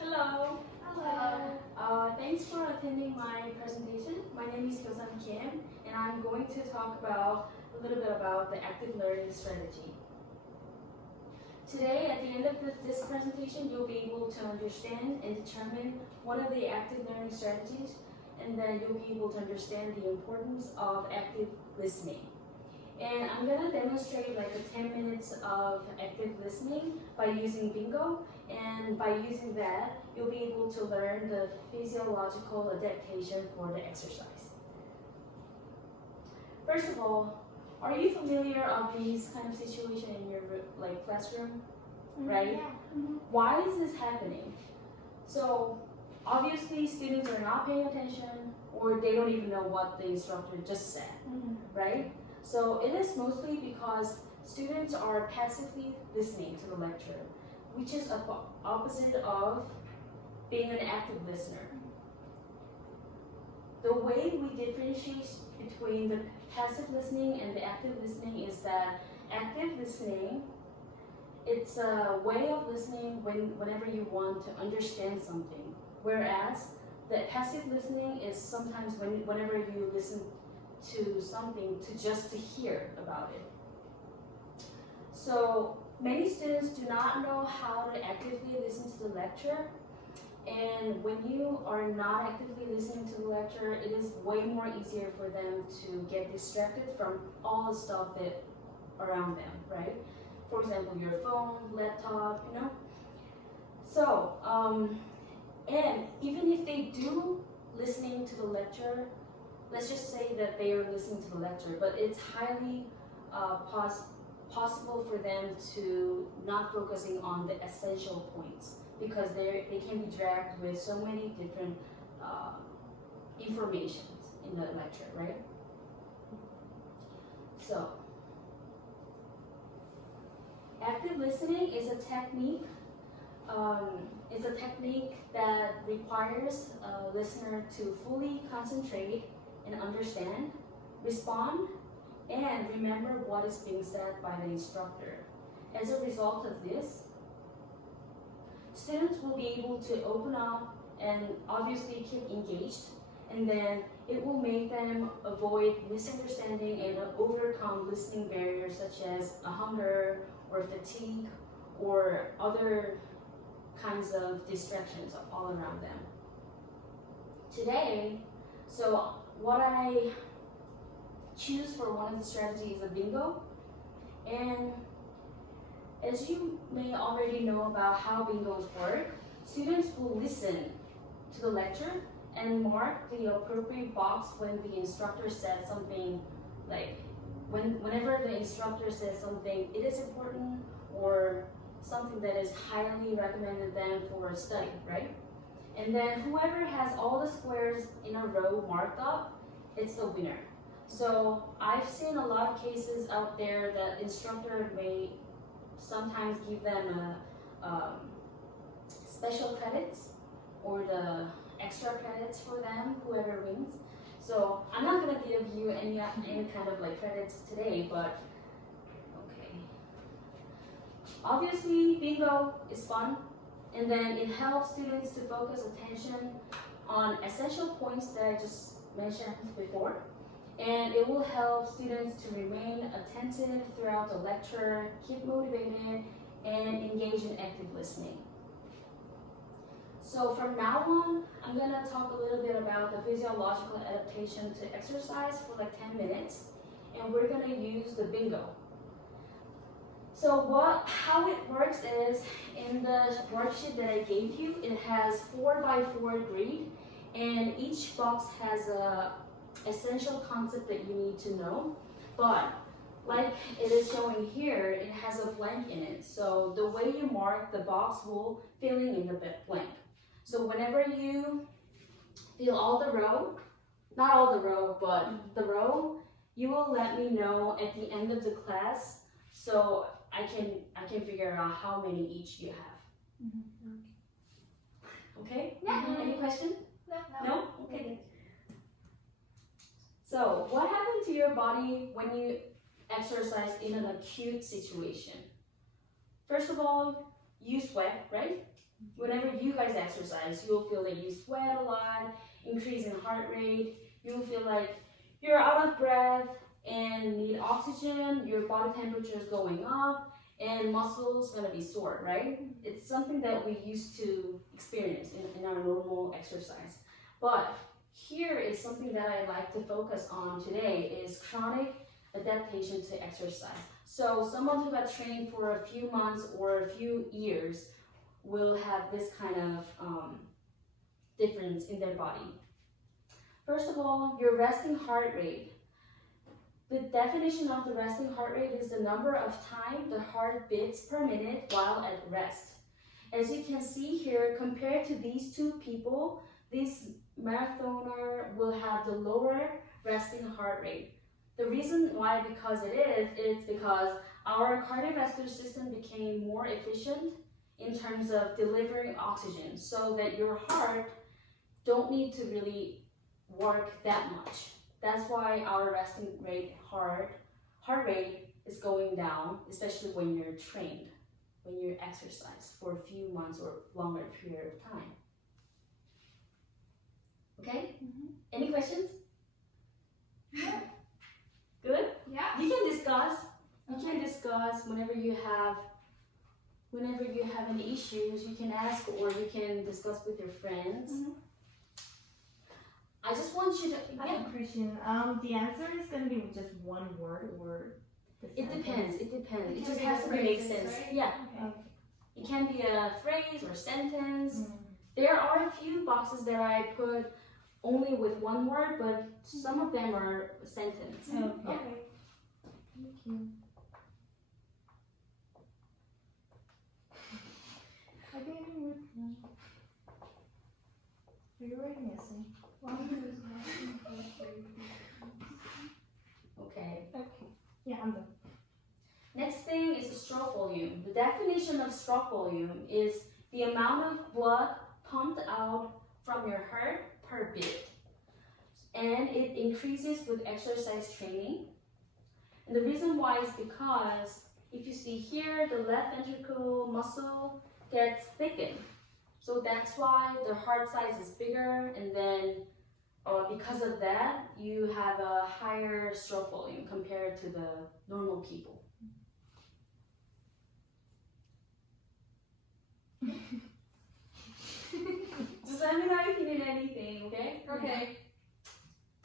Hello. Thanks for attending my presentation. My name is Hyosan Kim, and I'm going to talk about a little bit about the active learning strategy. Today, at the end of this presentation, you'll be able to understand and determine one of the active learning strategies, and then you'll be able to understand the importance of active listening. And I'm going to demonstrate like a 10 minutes of active listening by using bingo, and by using that, you'll be able to learn the physiological adaptation for the exercise. First of all, are you familiar of these kind of situation in your classroom, right? Yeah. Why is this happening? So obviously students are not paying attention, or they don't even know what the instructor just said, right? So it is mostly because students are passively listening to the lecture, which is opposite of being an active listener. The way we differentiate between the passive listening and the active listening is that active listening, it's a way of listening whenever you want to understand something, whereas the passive listening is sometimes whenever you listen to something just to hear about it. So many students do not know how to actively listen to the lecture, and when you are not actively listening to the lecture, it is way more easier for them to get distracted from all the stuff that around them, right? For example, your phone, laptop, you know? So, and even if they do listening to the lecture, let's just say that they are listening to the lecture, but it's highly possible for them to not focusing on the essential points, because they can be dragged with so many different informations in the lecture, right? So, active listening is a technique. It's a technique that requires a listener to fully concentrate and understand, respond, and remember what is being said by the instructor. As a result of this, students will be able to open up and obviously keep engaged, and then it will make them avoid misunderstanding and overcome listening barriers such as a hunger or fatigue or other kinds of distractions all around them. Today, so what I choose for one of the strategies is a bingo, and as you may already know about how bingos work, students will listen to the lecture and mark the appropriate box when the instructor says something, like whenever the instructor says something, it is important, or something that is highly recommended them for study, right? And then whoever has all the squares in a row marked up, it's the winner. So I've seen a lot of cases out there that instructor may sometimes give them special credits or the extra credits for them, whoever wins. So I'm not gonna give you any kind of like credits today, but okay. Obviously, bingo is fun, and then it helps students to focus attention on essential points that I just mentioned before, and it will help students to remain attentive throughout the lecture, keep motivated, and engage in active listening. So from now on, I'm going to talk a little bit about the physiological adaptation to exercise for like 10 minutes, and we're going to use the bingo. So how it works is, in the worksheet that I gave you, it has 4x4 grid, and each box has a essential concept that you need to know. But like it is showing here, it has a blank in it. So the way you mark the box will fill in the blank. So whenever you fill all the row, not all the row, but the row, you will let me know at the end of the class, so I can figure out how many each you have. Okay? Yeah. Any question? No? No? Okay. So what happened to your body when you exercise in an acute situation? First of all, you sweat, right? Whenever you guys exercise, you'll feel that you sweat a lot, increase in heart rate, you'll feel like you're out of breath and need oxygen, your body temperature is going up, and muscles gonna be sore, right? It's something that we used to experience in our normal exercise. But here is something that I like to focus on today is chronic adaptation to exercise. So someone who got trained for a few months or a few years will have this kind of difference in their body. First of all, your resting heart rate. The definition of the resting heart rate is the number of time the heart beats per minute while at rest. As you can see here, compared to these two people, this marathoner will have the lower resting heart rate. The reason why because it is because our cardiovascular system became more efficient in terms of delivering oxygen so that your heart don't need to really work that much. That's why our resting rate heart rate is going down, especially when you're trained, when you exercise for a few months or longer period of time. Okay? Any questions? Yeah. Good? Yeah. You can discuss. You can discuss whenever you have any issues, you can ask or you can discuss with your friends. I just want you to. I have a question. The answer is going to be just one word or the It sentence? depends. It depends. It It just can has be to a make phrase, sense. right? Yeah. Okay. It can be a phrase or sentence. Mm. There are a few boxes that I put only with one word, but some of them are a sentence. Okay. Yeah. Thank you. I didn't even reply. Are you writing essay? Okay. Okay. Yeah, I'm done. Next thing is stroke volume. The definition of stroke volume is the amount of blood pumped out from your heart per beat. And it increases with exercise training. And the reason why is because if you see here, the left ventricle muscle gets thickened. So that's why the heart size is bigger, and then because of that, you have a higher stroke volume compared to the normal people. Just let me know if you need anything, okay? Okay.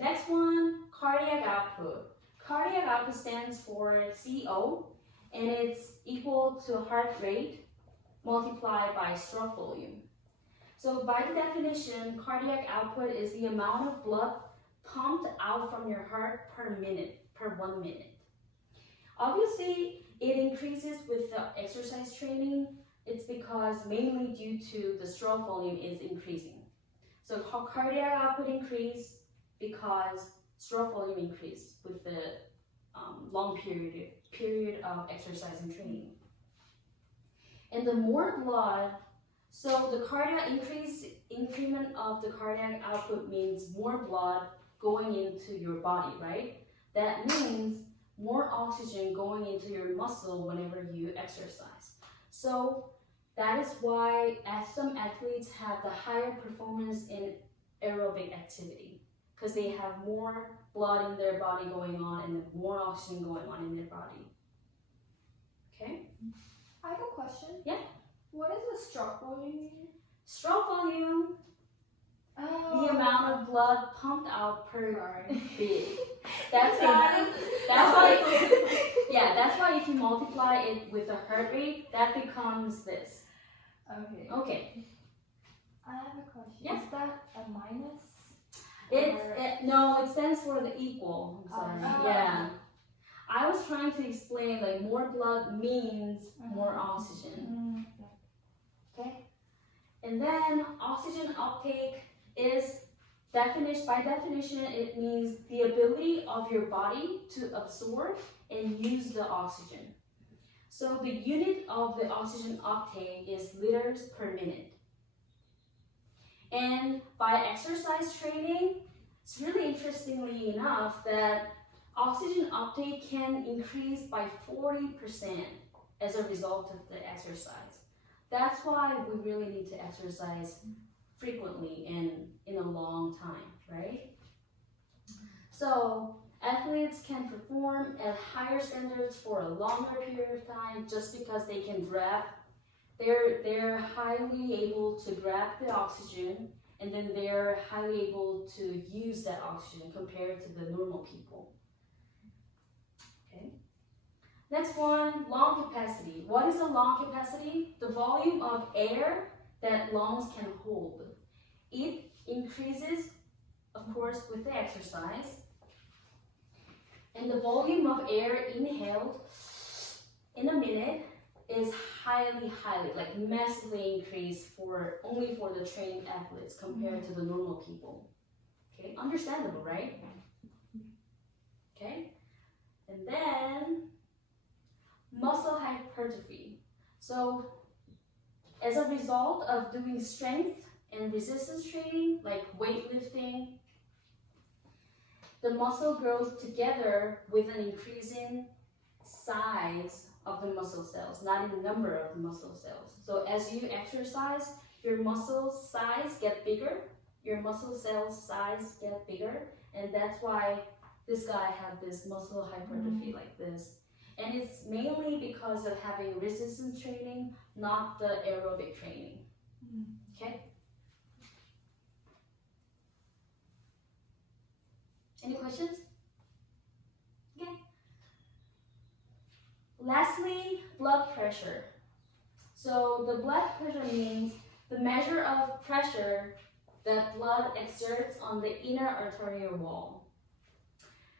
Next one, cardiac output. Cardiac output stands for CO, and it's equal to heart rate multiplied by stroke volume. So by the definition, cardiac output is the amount of blood pumped out from your heart per 1 minute. Obviously, it increases with the exercise training. It's because mainly due to the stroke volume is increasing. So cardiac output increase because stroke volume increase with the long period of exercise and training. And the more blood, so the cardiac increment of the cardiac output means more blood going into your body, right? That means more oxygen going into your muscle whenever you exercise. So that is why some athletes have the higher performance in aerobic activity because they have more blood in their body going on and more oxygen going on in their body. Okay? I have a question. Yeah. What does the stroke volume mean? Stroke volume, Oh. the amount of blood pumped out per Sorry. beat. That's why that's why if you multiply it with the heart rate, that becomes this. Okay. Okay. I have a question. Yeah. Is that a minus? No, it stands for the equal. I'm sorry. Oh. Yeah. I was trying to explain like more blood means more oxygen. Okay. And then oxygen uptake is by definition, it means the ability of your body to absorb and use the oxygen. So the unit of the oxygen uptake is liters per minute. And by exercise training, it's really interestingly enough that oxygen uptake can increase by 40% as a result of the exercise. That's why we really need to exercise frequently and in a long time, right? So athletes can perform at higher standards for a longer period of time just because they can grab, they're highly able to grab the oxygen, and then they're highly able to use that oxygen compared to the normal people. Okay. Next one, lung capacity. What is a lung capacity? The volume of air that lungs can hold. It increases, of course, with the exercise. And the volume of air inhaled in a minute is highly, like massively increased only for the trained athletes compared to the normal people. Okay, understandable, right? Okay, and then muscle hypertrophy. So as a result of doing strength and resistance training, like weightlifting, the muscle grows together with an increasing size of the muscle cells, not in the number of muscle cells. So as you exercise, your muscle size get bigger, your muscle cells size get bigger, and that's why this guy had this muscle hypertrophy like this. And it's mainly because of having resistance training, not the aerobic training. Okay? Any questions? Okay. Lastly, blood pressure. So the blood pressure means the measure of pressure that blood exerts on the inner arterial wall.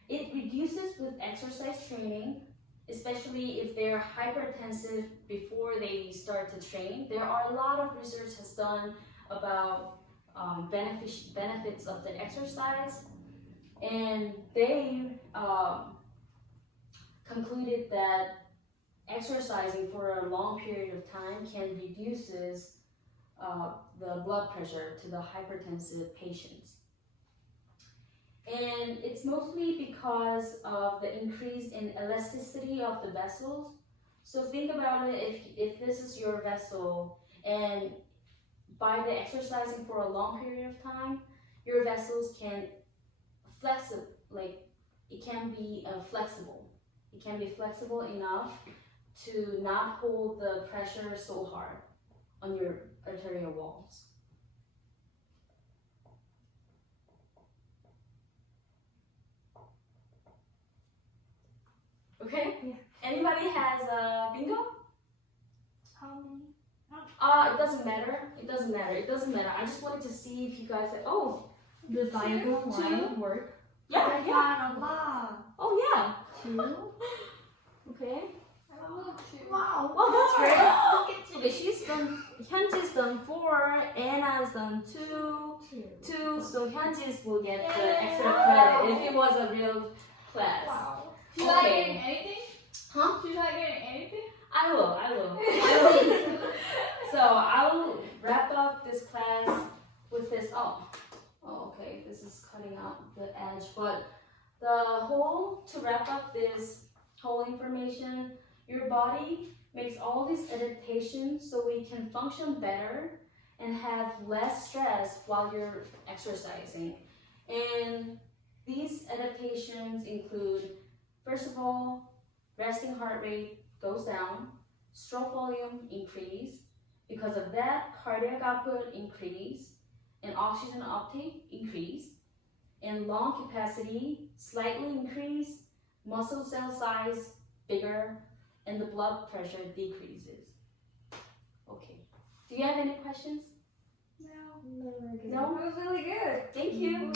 It reduces with exercise training, especially if they're hypertensive before they start to train. There are a lot of research has done about benefits of the exercise, and they concluded that exercising for a long period of time can reduces the blood pressure to the hypertensive patients. And it's mostly because of the increase in elasticity of the vessels. So think about it, if this is your vessel, and by the exercising for a long period of time, your vessels can it can be flexible. It can be flexible enough to not hold the pressure so hard on your arterial walls. Okay? Yeah. Anybody has bingo? How many? It doesn't matter. It doesn't matter. It doesn't matter. I just wanted to see if you guys The diagonal line work. yeah. Oh yeah. 2. Okay. Wow. Well, that's great. Look at you. Okay, she's done. Hyunji's done 4. Anna's done 2. 2. So Hyunji's will get the extra credit if it was a real class. Wow. She's not Okay. getting anything? Huh? She's not getting anything? I will. So I'll wrap up this class with this. Oh, okay. This is cutting out the edge, but to wrap up this whole information, your body makes all these adaptations so we can function better and have less stress while you're exercising. And these adaptations include, first of all, resting heart rate goes down, stroke volume increase. Because of that, cardiac output increase, and oxygen uptake increase, and lung capacity slightly increase, muscle cell size bigger, and the blood pressure decreases. Okay. Do you have any questions? No. No? It was really good. Thank you.